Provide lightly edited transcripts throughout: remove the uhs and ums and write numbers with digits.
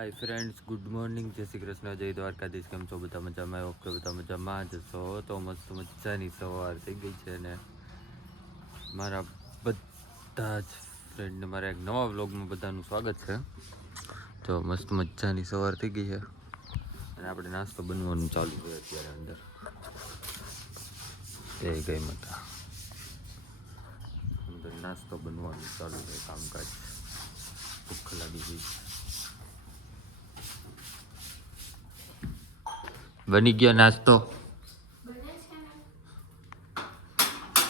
Hi friends, good morning, જય શ્રી કૃષ્ણ, જય દ્વારકાધીશ. કેમ છો? બધા મજામાં? ઓકે, બધા મજામાં જ છો તો મસ્ત મજાની સવાર થઈ ગઈ છે ને મારા બધા જ ફ્રેન્ડને મારા એક નવા વ્લોગમાં બધાનું સ્વાગત છે. તો મસ્ત મજાની સવાર થઈ ગઈ છે અને આપણે નાસ્તો બનવાનું ચાલુ છે અત્યારે અંદર. એ ગઈ માતા અંદર નાસ્તો બનવાનું ચાલુ છે, કામકાજ. ભૂખ લાગી ગઈ. બની ગયો નાસ્તો?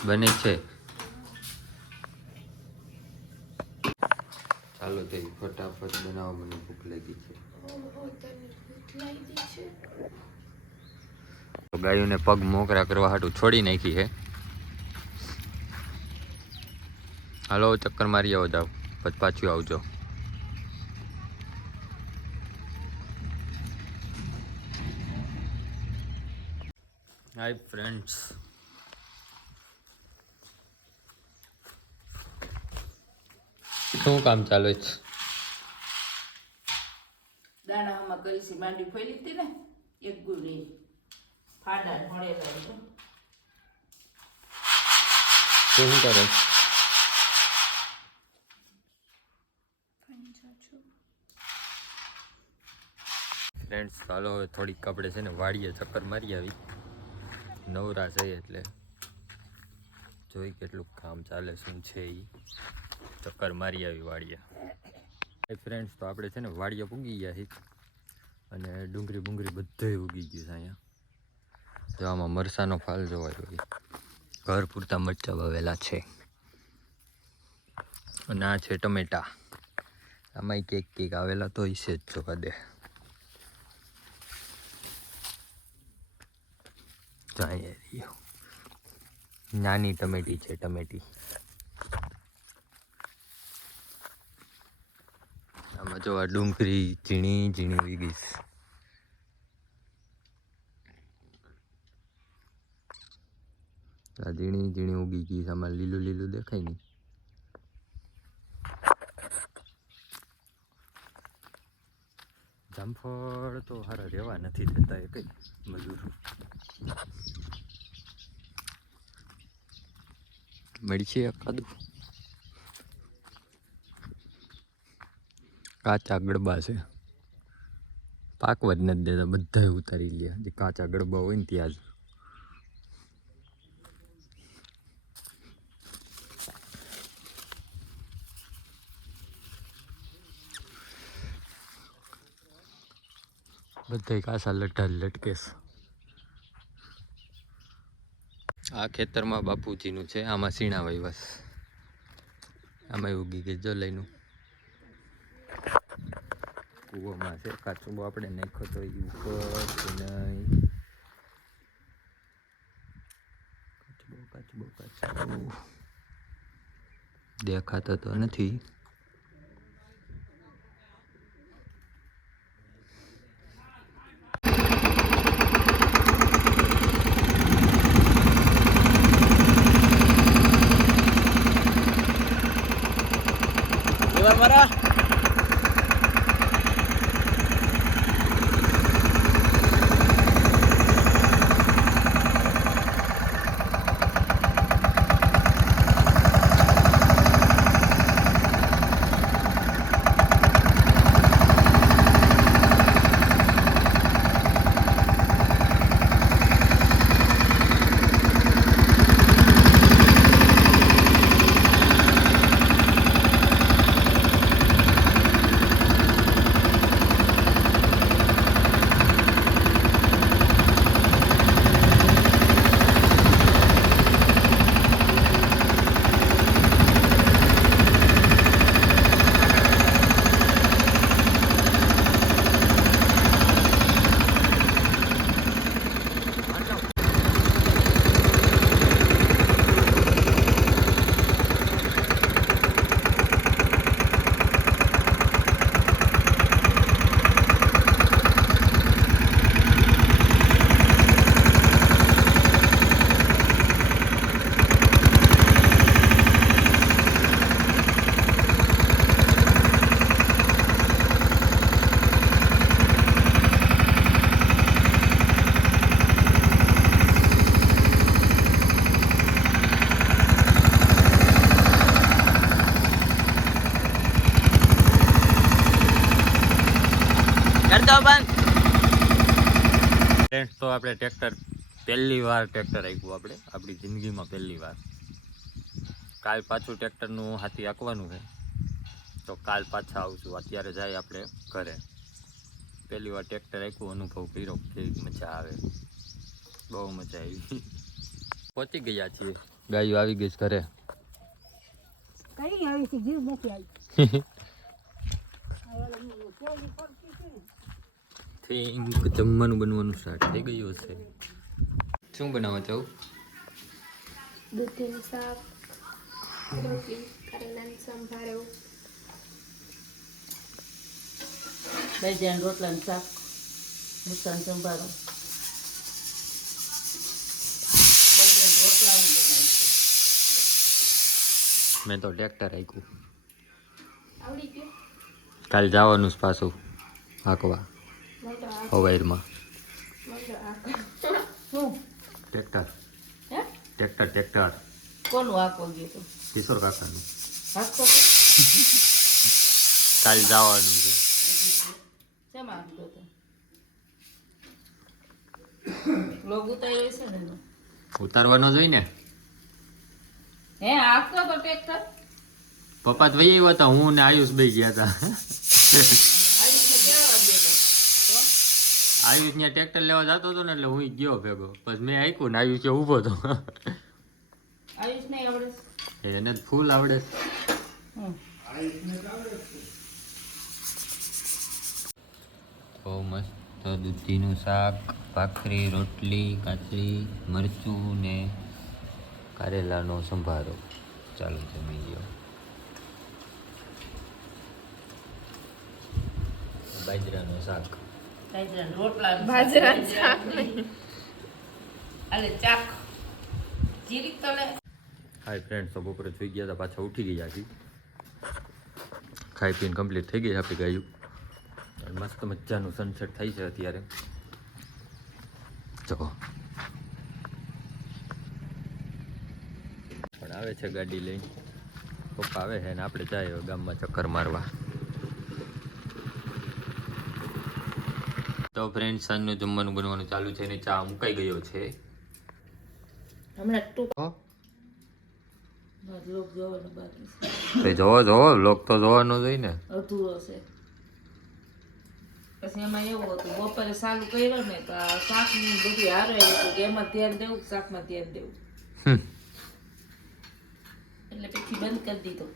બને છે. ચાલો તે ફટાફટ બનાવો, મને ભૂખ લાગી છે. ગાયોને પગ મોકરા કરવા હાટું છોડી નાખી છે. હાલો, ચક્કર મારી આવો, જાવ પછી પાછું આવજો. હાય ફ્રેન્ડ્સ, શું કામ ચાલુ છે? દાણામાં કરી માંડી ફોલી હતી ને એક ગુડી ફાડા ભણેલા તો શું કરે? ફ્રેન્ડ્સ, ચાલો હવે થોડીક આપણે છે ને વાડીએ ચક્કર મારી આવી. નવરા છે એટલે જોઈ કેટલું કામ ચાલે, શું છે એ. ચક્કર મારી આવી વાડીએ. ફ્રેન્ડ્સ, તો આપણે છે ને વાડીએ પૂગી ગયા છીએ અને ડુંગળી બુંગળી બધે ઉગી ગયું છે અહીંયા. તો આમાં મરસાનો ફાલ જોવાયો હોય, ઘર પૂરતા મરચાં વાવેલા છે. અને આ છે ટમેટા. આમાં કેક આવેલા તો હશે જ જોવા દે. નાની ટમેટી છે, ટમેટી. આમાં જો આ ડુંગળી ઝીણી ઝીણી ઉગી છે. આ ઝીણી ઝીણી ઉગી ગઈ છે. આમાં લીલું લીલું દેખાય નહીં. જામફળ તો સારા રહેવા નથી દેતા એ કઈ મજૂર. મળશે એકાદું. કાચા ગડબા છે, પાકવા જ નથી દેતા, બધા ઉતારી લે. જે કાચા ગડબા હોય ને ત્યાં જ. બધા કાચા લટા લટકે છે. આ ખેતરમાં બાપુજીનું છે. આમાં સીણા વાવ્યા. આમાં ઉગી ગઈ જો લઈનું. કૂવામાં છે કાચું, આપણે નાખ્યો તો એ ઉપર નહીં. કાચું દેખાતો તો નથી. મારા કર દો બંધ. ફ્રેન્ડ્સ તો આપણે ટ્રેક્ટર પહેલી વાર ટ્રેક્ટર આપ્યું આપણે આપણી જિંદગીમાં પહેલી વાર. કાલ પાછું ટ્રેક્ટરનું હાથી આંકવાનું છે તો કાલ પાછા આવશું. અત્યારે જાય આપણે ઘરે. પહેલી વાર ટ્રેક્ટર આપ્યું, અનુભવ કર્યો કેવી મજા આવે. બહુ મજા આવી. પહોંચી ગયા છીએ, ગાયો આવી ગઈ છે ઘરે. કઈ આવી છે જીવ નથી આવી. જમવાનું બનવાનું સ્ટાર્ટ થઈ ગયું હશે. શું બનાવવા ચાહું? દૂધીનું શાક, રોટલી, કરેલાનો સંભારો. બેજાન રોટલાનું શાક, મૂસળનો સંભારો. બેજાન રોટલાનું બનાવીશું. મેં તો ટ્રેક્ટર આપ્યું. આવડી ગયું? કાલ જવાનું છે પાછું હાંકવા મોટો આક, હવાઈરમાં. મોટો આક. શું ટ્રેક્ટર હે ટ્રેક્ટર ટ્રેક્ટર કોનું આખો ગયું તું કિશોર કાકાનું. આખો કાલ જવાનું છે. શેમાં આખો તો લોગ ઉતાર્યો છે ને એનો. ઉતારવાનો જોઈ ને. હે આખો તો ટ્રેક્ટર પપ્પા તો વહી આવ્યા હતા, હું ને આયુષ બે ગયા હતા. આયુષને કેવા ગયો તો આયુષ ત્યાં ટ્રેક્ટર લેવા જતો હતો ને એટલે હું ગયો ભેગો. પછી મેં આપ્યું ને આયુષ ઊભો હતો. આયુષ નહીં આવડે એને ફૂલ આવડે છે. હમ બહુ મસ્ત દૂધીનું શાક, ભાખરી, રોટલી, કાચરી, મરચું ને કારેલાનો સંભારો. ચાલો જમી ગયો. બાજરાનું શાક. બાજરાના રોટલાનું બાજરાનું શાક અલે ચાક જીરીક તો લે. હાય ફ્રેન્ડ્સ, તો બપોરે સુઈ ગયા હતા, પાછા ઉઠી ગયા છીએ. ખાઈ પીને કમ્પ્લીટ થઈ ગઈ આપણી ગાયું. અને મસ્ત મજાનું સનસેટ થઈ છે અત્યારે. જો પણ આવે છે ગાડી લઈને. પપ્પા આવે છે ને આપણે જાય ગામમાં ચક્કર મારવા. તો ફ્રેન્ડ, સાંજનું જમવાનું બનવાનું ચાલુ છે ને ચા મુકાઈ ગયો છે. હમણાં ટૂંક હો, લોક જોવાનું બાકી છે, તો જોવો લોક તો જોવાનો જ હોય ને. અધૂરો છે. પછી એમાં એવું હતું બપોરે ચાલુ કર્યો ને તો આ શાકનું બધું હારે હતું કે એમાં ધ્યાન દેવું શાકમાં ધ્યાન દેવું એટલે પછી બંધ કરી દીધો.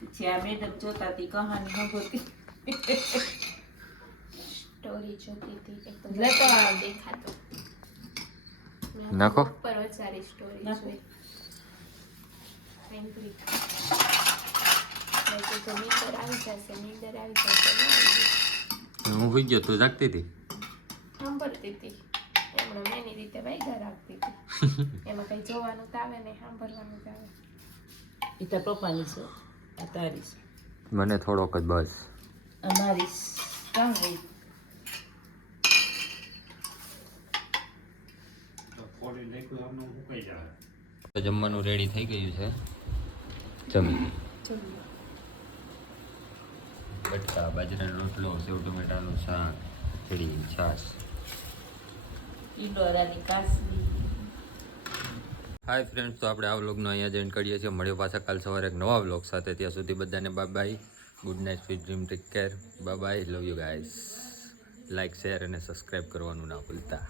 પછી આ મેડમ જોતા હતી કહાની સાંભળતી સ્ટોરી જોતી હતી એકદમ લેતો આવ. દેખાતો. નાખો. ઉપર સારી સ્ટોરી નાખો. જોઈ. એન્ટ્રી. તો નીંદર આવી જશે, નીંદર આવી જશે. ન આવી ગઈ. હું હોઈ ગયો, તું જાગતી હતી. સાંભળતી હતી એમણે મેની રીતે વાગ્યા રાખતી હતી. એમાં કઈ જોવાનું તો આવે ને સાંભળવાનું તો આવે. એ તાર પપ્પાની છે આ તારી છે મને થોડોક જ બસ. અમારી કામ હોય. તો જમવાનું રેડી થઈ ગયું છે. જમી બટકા, બાજરાનો રોટલો, સેવ ટમેટાનું શાક, ખીચડી, છાશ. ઈંડોરાની કાસરી. હાય ફ્રેન્ડ્સ, તો આપણે આ વ્લોગનો અહીંયા જ એન્ડ કરીએ છીએ. મળ્યો પાછા કાલ સવારે એક નવા વ્લોગ સાથે. ત્યાં સુધી બધાને bye bye. Good night, sweet dream, take care. Bye bye, love you guys. Like, share અને સબસ્ક્રાઈબ કરવાનું ના ભૂલતા.